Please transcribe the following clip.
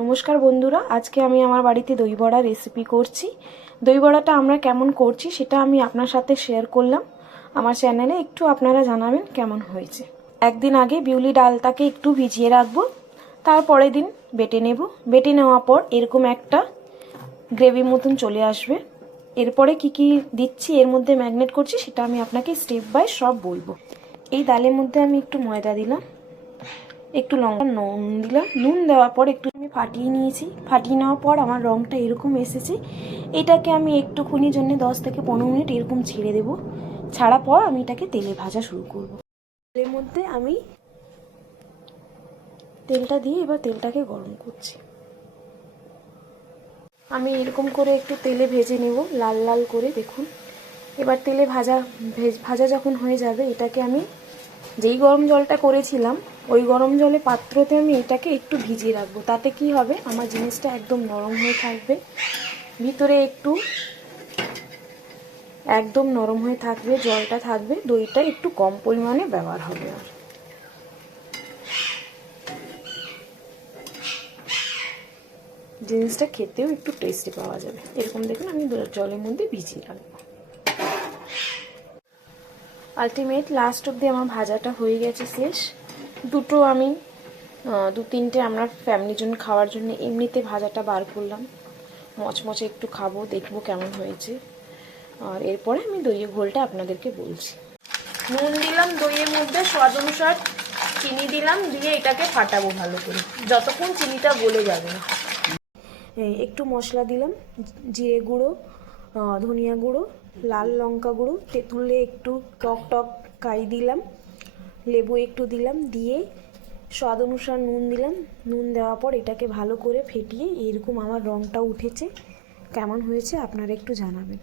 নমস্কার বন্ধুরা, আজকে আমি আমার বাড়িতে দই বড়া রেসিপি করছি। দই বড়াটা আমরা কেমন করছি সেটা আমি আপনার সাথে শেয়ার করলাম আমার চ্যানেলে। একটু আপনারা জানাবেন কেমন হয়েছে। একদিন আগে বিউলি ডালটাকে একটু ভিজিয়ে রাখবো, তারপরের দিন বেটে নেব। বেটে নেওয়ার পর এরকম একটা গ্রেভি মতন চলে আসবে। এরপরে কি কি দিচ্ছি এর মধ্যে ম্যাগনেট করছি সেটা আমি আপনাকে স্টেপ বাই সব বলবো। এই ডালের মধ্যে আমি একটু ময়দা দিলাম, একটু লঙ্কা, নুন দিলাম। নুন দেওয়ার পর একটু আমি ফাটিয়ে নিয়েছি। ফাটিয়ে নেওয়ার পর আমার রঙটা এরকম এসেছে। এটাকে আমি একটুখানির জন্য 10 থেকে 15 মিনিট এরকম ছেড়ে দেব। ছাড়ার পর আমি এটাকে তেলে ভাজা শুরু করব। তেলের মধ্যে আমি তেলটা দিয়ে এবার তেলটাকে গরম করছি। আমি এরকম করে একটু তেলে ভেজে নেব, লাল লাল করে। দেখুন, এবার তেলে ভাজা যখন হয়ে যাবে, এটাকে আমি যেই গরম জলটা করেছিলাম ওই গরম জলে পাত্রতে আমি এটাকে একটু ভিজিয়ে রাখবো। তাতে কি হবে, আমার জিনিসটা একদম নরম হয়ে থাকবে, ভিতরে একদম নরম হয়ে থাকবে, জলটা থাকবে, দইটা একটু কম পরিমাণে ব্যবহার হবে। আর জিনিসটা খেতেও একটু টেস্টি পাওয়া যাবে। এরকম দেখুন, আমি জলের মধ্যে ভিজিয়ে রাখবো। আলটিমেট লাস্ট অব্দি আমার ভাজাটা হয়ে গেছে শেষ। দুটো আমি 2-3টে আমরা ফ্যামিলির জন্য খাওয়ার জন্য এমনিতে ভাজাটা বার করলাম। মচমচে একটু খাবো, দেখবো কেমন হয়েছে। আর এরপরে আমি দইয়ের ঘোলটা আপনাদেরকে বলছি। নুন দিলাম দইয়ের মধ্যে, স্বাদ অনুসার চিনি দিলাম, দিয়ে এটাকে ফাটাবো ভালো করে যতক্ষণ চিনিটা গলে যাবে না। একটু মশলা দিলাম, জিরে গুঁড়ো, ধনিয়া গুঁড়ো, লাল লঙ্কা গুঁড়ো, তেঁতুলে একটু টক কাই দিলাম, লেবু একটু দিলাম, দিয়ে স্বাদ অনুসার নুন দিলাম। নুন দেওয়ার পর এটাকে ভালো করে ফেটিয়ে এরকম আমার রঙটা উঠেছে। কেমন হয়েছে আপনারা একটু জানাবেন।